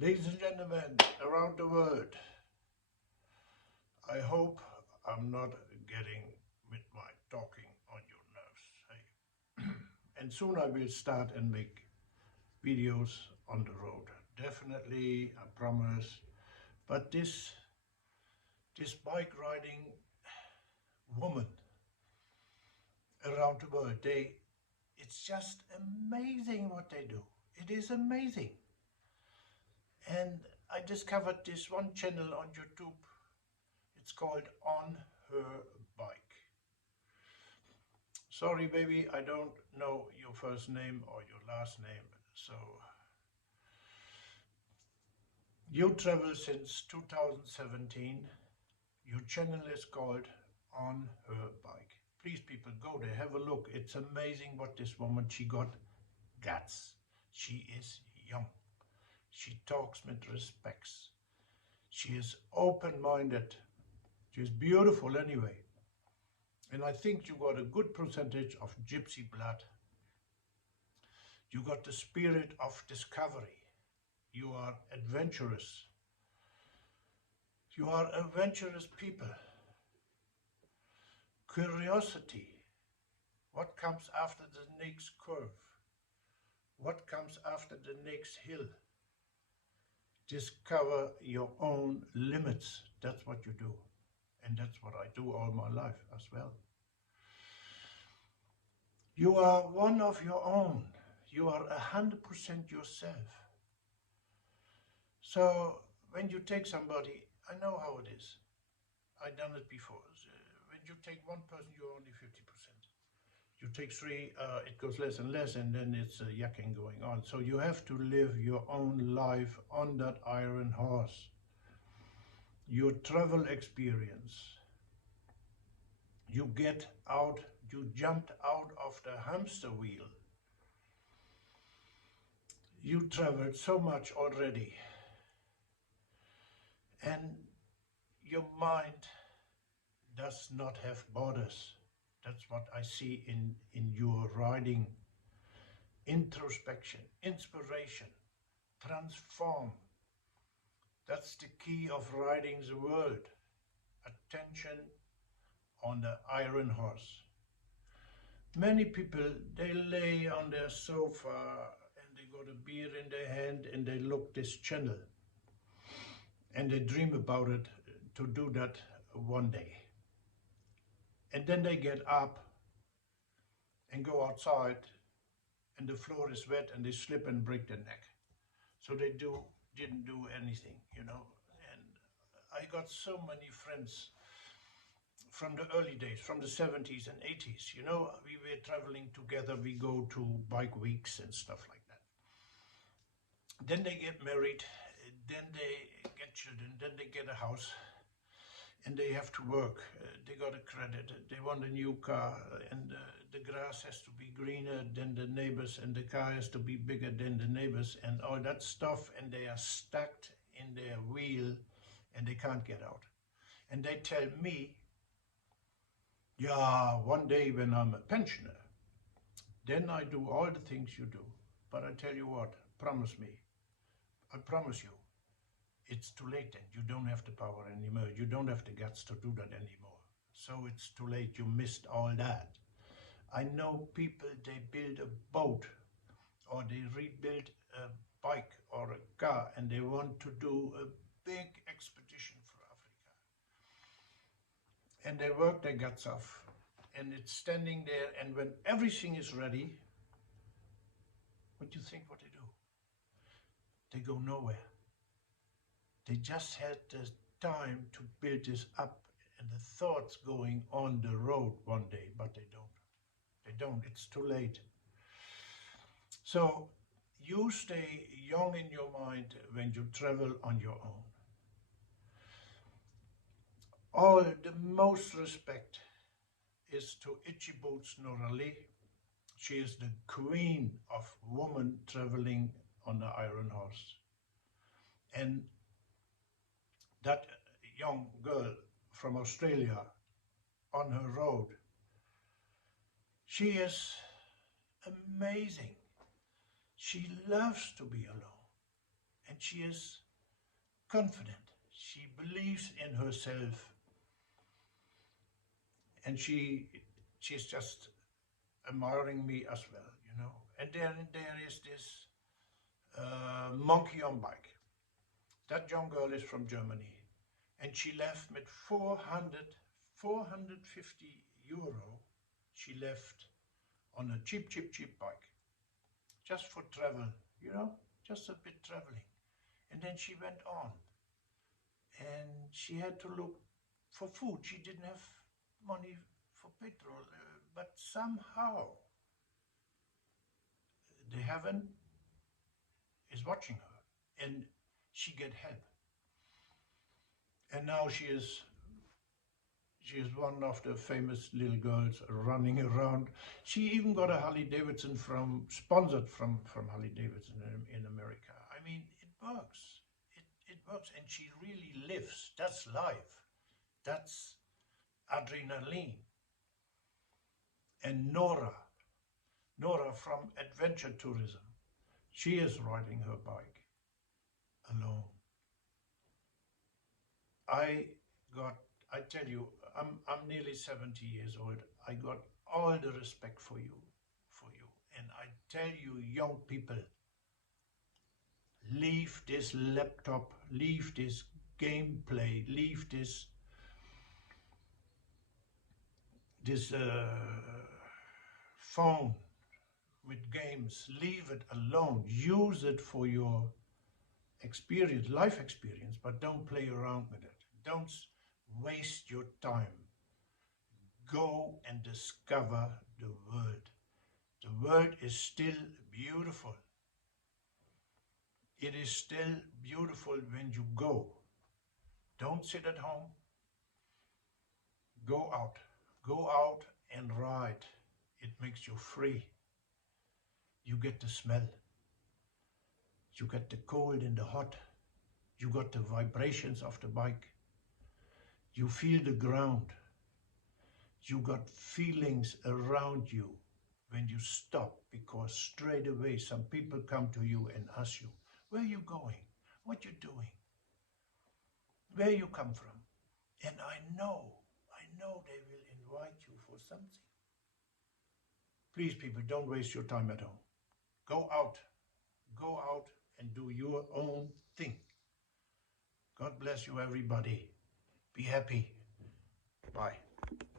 Ladies and gentlemen around the world, I hope I'm not getting with my talking on your nerves. Hey. And soon I will start and make videos on the road. Definitely, I promise. But this bike riding woman around the world, it's just amazing what they do. It is amazing. And I discovered this one channel on YouTube. It's called On Her Bike. Sorry, baby, I don't know your first name or your last name. So you travel since 2017. Your channel is called On Her Bike. Please, people, go there, have a look. It's amazing what this woman, she got guts. She is young. She talks with respect. She is open-minded. She is beautiful anyway. And I think you got a good percentage of gypsy blood. You got the spirit of discovery. You are adventurous. You are adventurous people. Curiosity. What comes after the next curve? What comes after the next hill? Discover your own limits. That's what you do. And that's what I do all my life as well. You are one of your own. You are 100% yourself. So when you take somebody, I know how it is. I've done it before. When you take one person, you're only 50%. You take three, it goes less and less, and then it's yakking going on. So you have to live your own life on that iron horse. Your travel experience. You get out, you jumped out of the hamster wheel. You traveled so much already. And your mind does not have borders. That's what I see in your riding. Introspection, inspiration, transform. That's the key of riding the world. Attention on the iron horse. Many people, they lay on their sofa and they got a beer in their hand and they look this channel. And they dream about it to do that one day. And then they get up and go outside and the floor is wet and they slip and break their neck. So they didn't do anything, you know. And I got so many friends from the early days, from the 70s and 80s, you know, we were traveling together, we go to bike weeks and stuff like that. Then they get married, then they get children, then they get a house, and they have to work. They got a credit, they want a new car, and the grass has to be greener than the neighbors, and the car has to be bigger than the neighbors, and all that stuff, and they are stuck in their wheel, and they can't get out. And they tell me, yeah, one day when I'm a pensioner, then I do all the things you do. But I tell you what, promise me, I promise you, it's too late then. You don't have the power anymore. You don't have the guts to do that anymore. So it's too late. You missed all that. I know people, they build a boat or they rebuild a bike or a car and they want to do a big expedition for Africa. And they work their guts off and it's standing there, and when everything is ready, what do you think what they do? They go nowhere. They just had the time to build this up and the thoughts going on the road one day, but they don't. They don't, it's too late. So you stay young in your mind when you travel on your own. All the most respect is to Itchy Boots Norali. She is the queen of women traveling on the iron horse. And that young girl from Australia on her road, she is amazing. She loves to be alone. and she is confident. She believes in herself, and she's just admiring me as well, you know. And then there is this monkey on bike. That young girl is from Germany, and she left with 450 euro. She left on a cheap bike, just for travel, you know, just a bit traveling. And then she went on, and she had to look for food. She didn't have money for petrol, but somehow the heaven is watching her, and she get help. And now she is one of the famous little girls running around. She even got a Harley Davidson sponsored from Harley Davidson in America. I mean, it works. It works, and she really lives. That's life. That's adrenaline. And Nora from Adventure Tourism, she is riding her bike alone. I tell you, I'm nearly 70 years old. I got all the respect for you, and I tell you, young people, leave this laptop, leave this gameplay, leave this phone with games. Leave it alone. Use it for your life experience, but don't play around with it. Don't waste your time. Go and discover the world. The world is still beautiful. It is still beautiful when you go. Don't sit at home. Go out. Go out and ride. It makes you free. You get the smell. You get the cold and the hot. You got the vibrations of the bike. You feel the ground. You got feelings around you when you stop, because straight away some people come to you and ask you, where are you going? What you doing? Where you come from? And I know they will invite you for something. Please, people, don't waste your time at home. Go out and do your own thing. God bless you, everybody. Be happy. Bye.